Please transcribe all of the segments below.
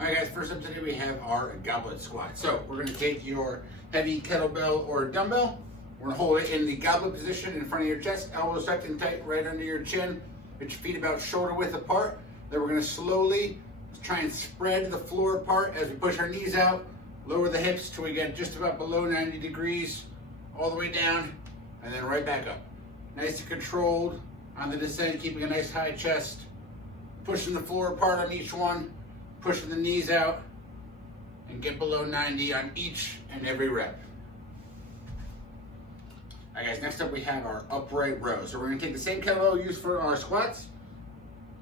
All right, guys, first up today we have our goblet squat. So we're gonna take your heavy kettlebell or dumbbell. We're gonna hold it in the goblet position in front of your chest, elbows tucked in tight right under your chin, get your feet about shoulder width apart. Then we're gonna slowly try and spread the floor apart as we push our knees out, lower the hips till we get just about below 90 degrees, all the way down, and then right back up. Nice and controlled on the descent, keeping a nice high chest, pushing the floor apart on each one, pushing the knees out, and get below 90 on each and every rep. All right, guys, next up we have our upright row. So we're gonna take the same kettlebell used for our squats.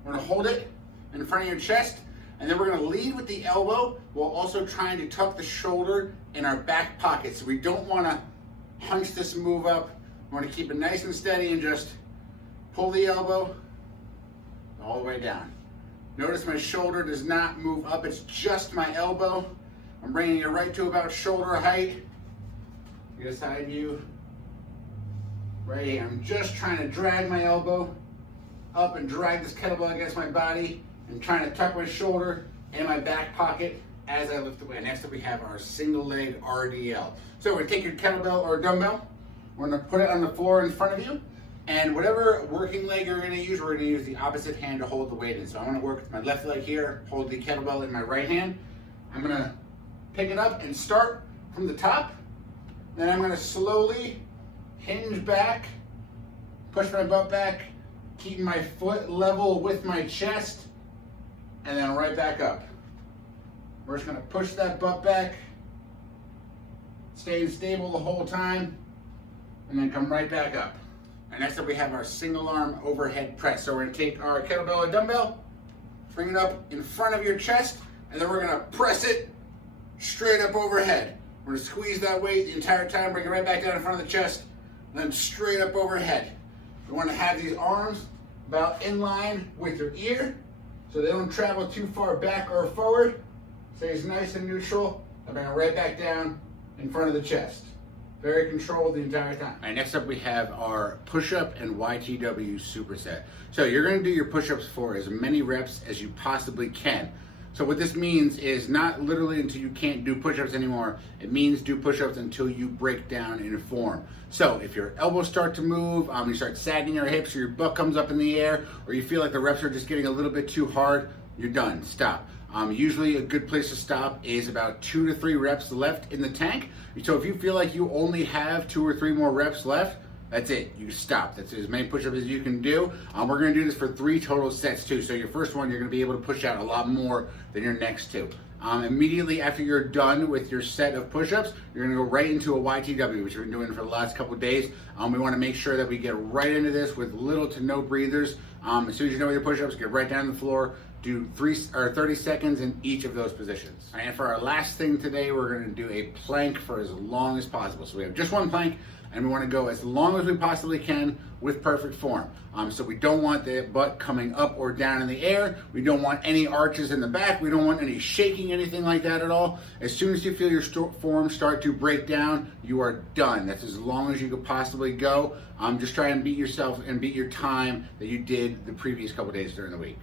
We're gonna hold it in front of your chest, and then we're gonna lead with the elbow while also trying to tuck the shoulder in our back pocket. So we don't wanna hunch this move up. We wanna keep it nice and steady and just pull the elbow all the way down. Notice my shoulder does not move up, it's just my elbow. I'm bringing it right to about shoulder height. Get a side view. Right here, I'm just trying to drag my elbow up and drag this kettlebell against my body and trying to tuck my shoulder in my back pocket as I lift away. Next up we have our single leg RDL. So we're gonna take your kettlebell or dumbbell, we're gonna put it on the floor in front of you, and whatever working leg you're gonna use, we're gonna use the opposite hand to hold the weight in. So I'm gonna work with my left leg here, hold the kettlebell in my right hand. I'm gonna pick it up and start from the top. Then I'm gonna slowly hinge back, push my butt back, keep my foot level with my chest, and then right back up. We're just gonna push that butt back, staying stable the whole time, and then come right back up. And next up we have our single arm overhead press. So we're gonna take our kettlebell or dumbbell, bring it up in front of your chest, and then we're gonna press it straight up overhead. We're gonna squeeze that weight the entire time, bring it right back down in front of the chest, and then straight up overhead. We wanna have these arms about in line with your ear, so they don't travel too far back or forward. Stays nice and neutral, and bring it right back down in front of the chest. Very controlled the entire time. All right, next up we have our push-up and YTW superset. So you're gonna do your push-ups for as many reps as you possibly can. So what this means is not literally until you can't do push-ups anymore. It means do push-ups until you break down in form. So if your elbows start to move, you start sagging your hips, or your butt comes up in the air, or you feel like the reps are just getting a little bit too hard, you're done, stop. Usually a good place to stop is about 2 to 3 reps left in the tank. So if you feel like you only have 2 or 3 more reps left, that's it, you stop. That's as many push-ups as you can do. We're gonna do this for 3 total sets too. So your first one, you're gonna be able to push out a lot more than your next 2. Immediately after you're done with your set of push-ups, you're gonna go right into a YTW, which we've been doing for the last couple of days. We wanna make sure that we get right into this with little to no breathers. As soon as you know your push-ups, get right down to the floor, do 30 seconds in each of those positions. And for our last thing today, we're gonna do a plank for as long as possible. So we have just one plank, and we want to go as long as we possibly can with perfect form. So we don't want the butt coming up or down in the air. We don't want any arches in the back. We don't want any shaking, anything like that at all. As soon as you feel your form start to break down, you are done. That's as long as you could possibly go. Just try and beat yourself and beat your time that you did the previous couple days during the week.